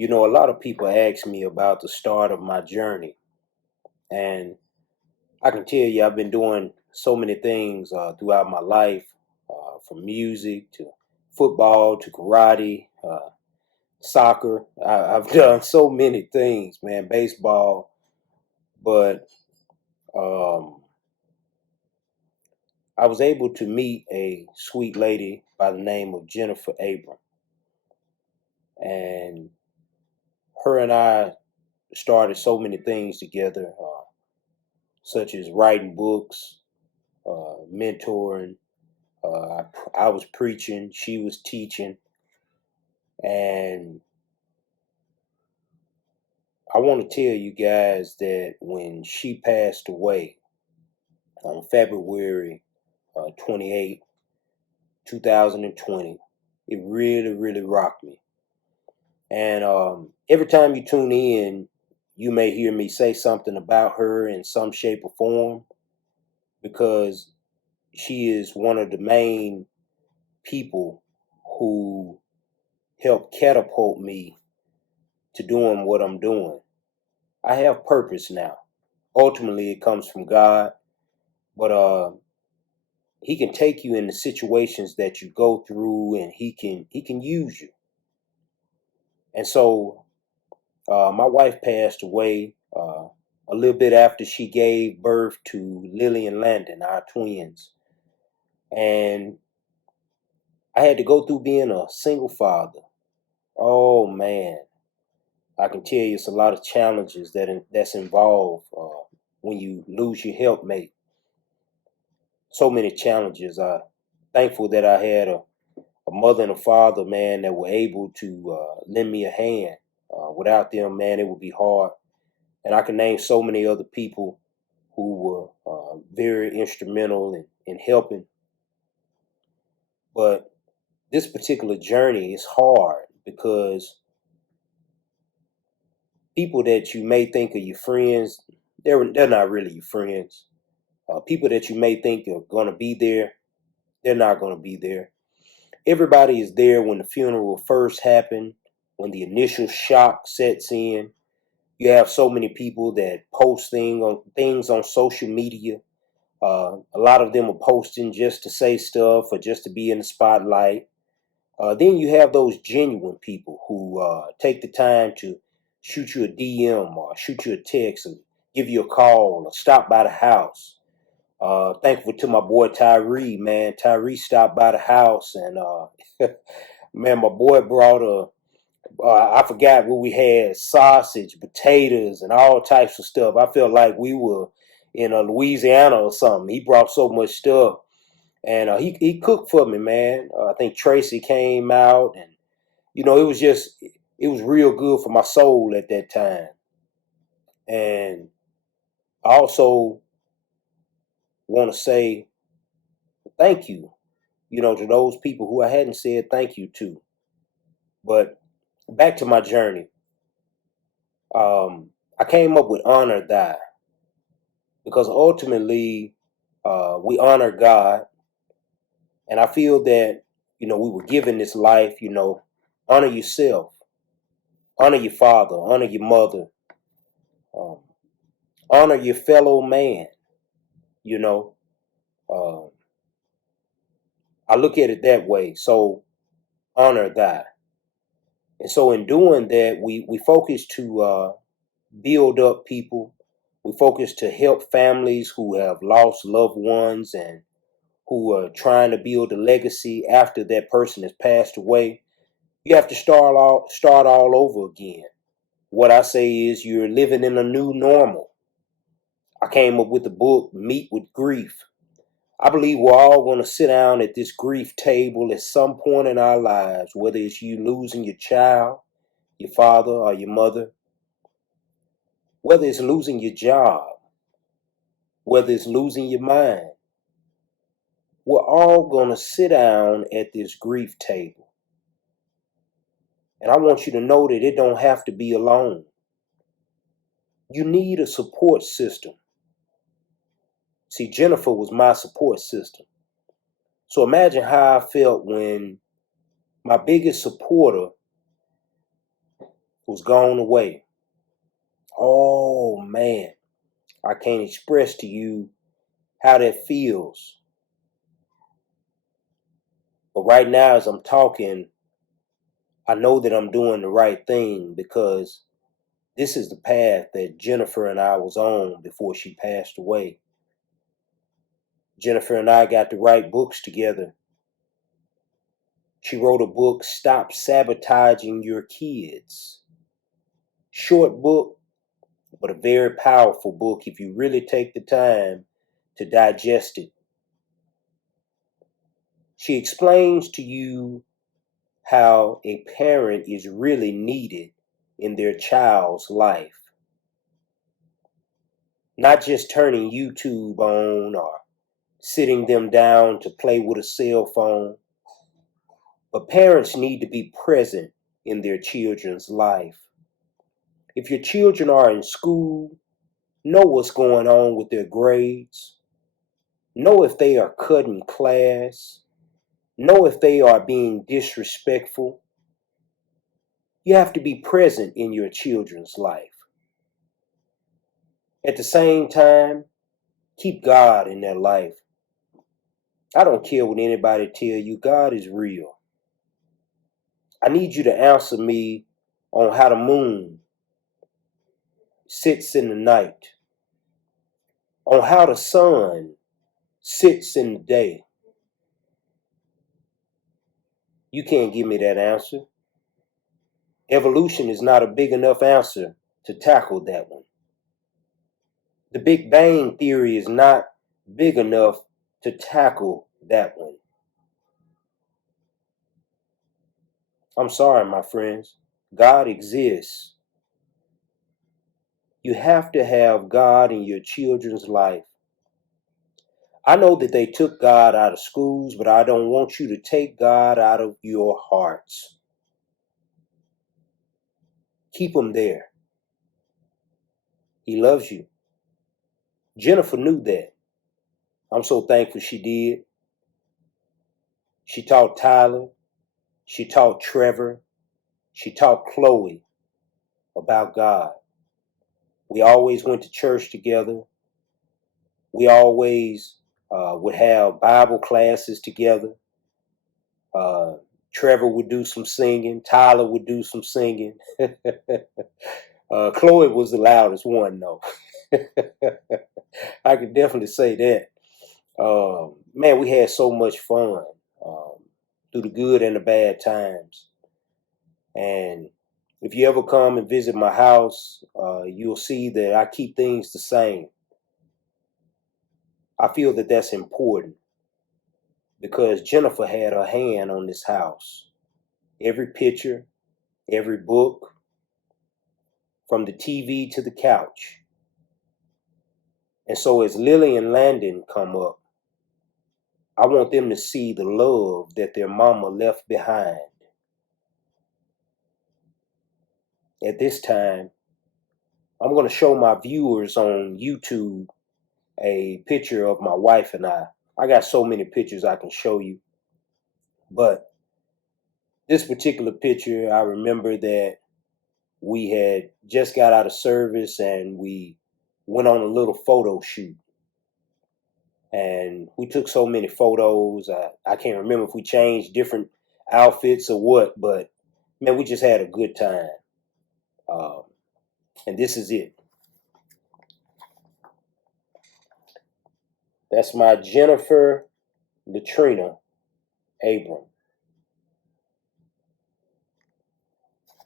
A lot of people ask me about the start of my journey, and I can tell you I've been doing so many things throughout my life, from music to football to karate, soccer. I've done so many things, man, baseball, but um, I was able to meet a sweet lady by the name of Jennifer Abram, and her and I started so many things together, such as writing books, mentoring. I was preaching, she was teaching, and I want to tell you guys that when she passed away on February 28, 2020, it really, really rocked me. And every time you tune in, you may hear me say something about her in some shape or form because she is one of the main people who helped catapult me to doing what I'm doing. I have purpose now. Ultimately, it comes from God, but He can take you in the situations that you go through, and He can use you. And so, my wife passed away a little bit after she gave birth to Lily and Landon, our twins, and I had to go through being a single father. Oh man, I can tell you it's a lot of challenges that's involved when you lose your helpmate. So many challenges. I'm thankful that I had a mother and a father, man, that were able to lend me a hand. Without them, man, it would be hard. And I can name so many other people who were very instrumental in helping. But this particular journey is hard because people that you may think are your friends, they're not really your friends. People that you may think are going to be there, they're not going to be there. Everybody is there when the funeral first happened, when the initial shock sets in. You have so many people that post things on social media. A lot of them are posting just to say stuff or just to be in the spotlight. Then you have those genuine people who take the time to shoot you a DM or shoot you a text or give you a call or stop by the house. Thankful to my boy Tyree, man. Tyree stopped by the house and man, my boy brought I forgot what we had, sausage, potatoes, and all types of stuff. I felt like we were in Louisiana or something. He brought so much stuff, and he cooked for me, man. I think Tracy came out, and it was real good for my soul at that time. And I also want to say thank you, to those people who I hadn't said thank you to. But back to my journey. I came up with honor thy because ultimately we honor God, and I feel that we were given this life. Honor yourself, honor your father, honor your mother, um, honor your fellow man. You know, uh, I look at it that way. So honor thy, and so in doing that, we focus to build up people. We focus to help families who have lost loved ones and who are trying to build a legacy after that person has passed away. You have to start all over again. What I say is you're living in a new normal. I came up with the book Meet with Grief. I believe we're all going to sit down at this grief table at some point in our lives, whether it's you losing your child, your father, or your mother, whether it's losing your job, whether it's losing your mind. We're all going to sit down at this grief table. And I want you to know that it don't have to be alone. You need a support system. See, Jennifer was my support system. So imagine how I felt when my biggest supporter who's gone away. Oh man, I can't express to you how that feels. But right now, as I'm talking, I know that I'm doing the right thing because this is the path that Jennifer and I was on before she passed away. Jennifer and I got to write books together. She wrote a book, Stop Sabotaging Your Kids. Short book, but a very powerful book if you really take the time to digest it. She explains to you how a parent is really needed in their child's life. Not just turning YouTube on or sitting them down to play with a cell phone, but parents need to be present in their children's life. If your children are in school, know what's going on with their grades. Know if they are cutting class. Know if they are being disrespectful. You have to be present in your children's life. At the same time, keep God in their life. I don't care what anybody tell you, God is real. I need you to answer me on how the moon sits in the night, on how the sun sits in the day. You can't give me that answer. Evolution is not a big enough answer to tackle that one. The Big Bang Theory is not big enough to tackle that one. I'm sorry, my friends. God exists. You have to have God in your children's life. I know that they took God out of schools, but I don't want you to take God out of your hearts. Keep him there. He loves you. Jennifer knew that. I'm so thankful she did. She taught Tyler. She taught Trevor. She taught Chloe about God. We always went to church together. We always would have Bible classes together. Trevor would do some singing. Tyler would do some singing. Chloe was the loudest one, though. I could definitely say that. Man, we had so much fun through the good and the bad times. And if you ever come and visit my house, you'll see that I keep things the same. I feel that that's important because Jennifer had her hand on this house. Every picture, every book, from the TV to the couch. And so as Lily and Landon come up, I want them to see the love that their mama left behind. At this time, I'm going to show my viewers on YouTube a picture of my wife and I. I got so many pictures I can show you. But this particular picture, I remember that we had just got out of service and we went on a little photo shoot. And we took so many photos. I can't remember if we changed different outfits or what, but man, we just had a good time. And this is it. That's my Jennifer Latrina Abram.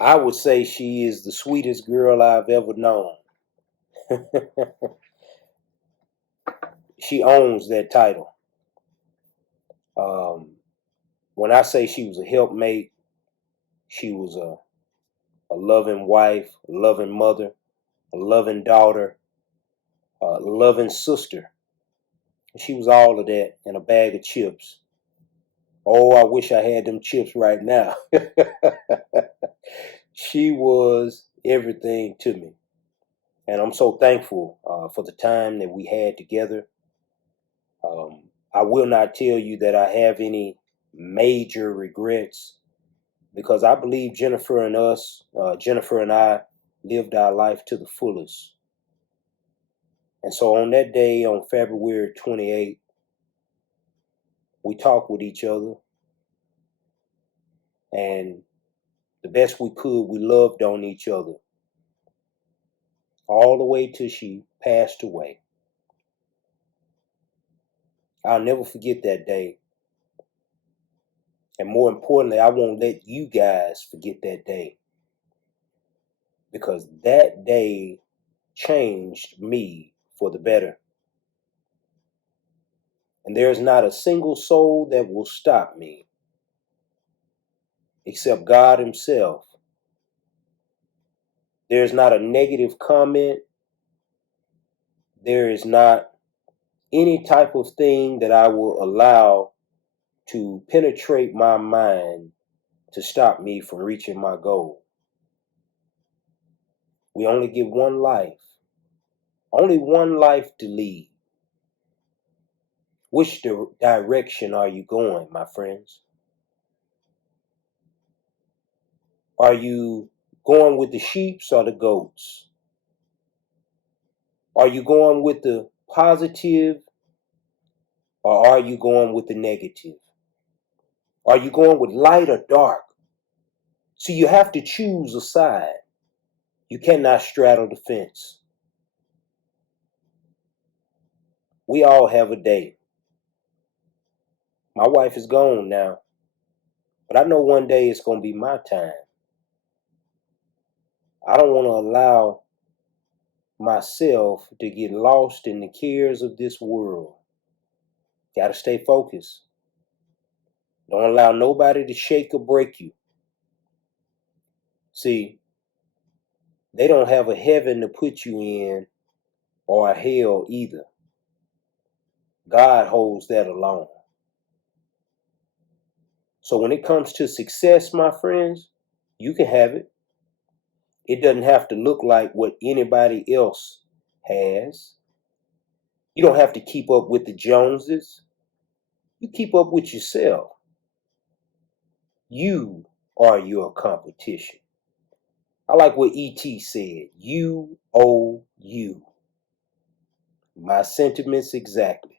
I would say she is the sweetest girl I've ever known. She owns that title. When I say she was a helpmate, she was a loving wife, a loving mother, a loving daughter, a loving sister. She was all of that in a bag of chips. Oh, I wish I had them chips right now. She was everything to me. And I'm so thankful for the time that we had together. I will not tell you that I have any major regrets, because I believe Jennifer and I lived our life to the fullest. And so on that day, on February 28th, we talked with each other, and the best we could, we loved on each other all the way till she passed away. I'll never forget that day. And more importantly, I won't let you guys forget that day, because that day changed me for the better. And there's not a single soul that will stop me except God Himself. There's not a negative comment. There is not any type of thing that I will allow to penetrate my mind to stop me from reaching my goal. We only get one life. Only one life to lead. Which direction are you going, my friends? Are you going with the sheep or the goats? Are you going with the positive, or are you going with the negative? Are you going with light or dark? See, you have to choose a side. You cannot straddle the fence. We all have a day. My wife is gone now, but I know one day it's going to be my time. I don't want to allow myself to get lost in the cares of this world. Got to stay focused. Don't allow nobody to shake or break you. See, they don't have a heaven to put you in, or a hell either. God holds that alone. So when it comes to success, my friends, you can have it. It doesn't have to look like what anybody else has. You don't have to keep up with the Joneses. You keep up with yourself. You are your competition. I like what E.T. said. You owe you. My sentiments exactly.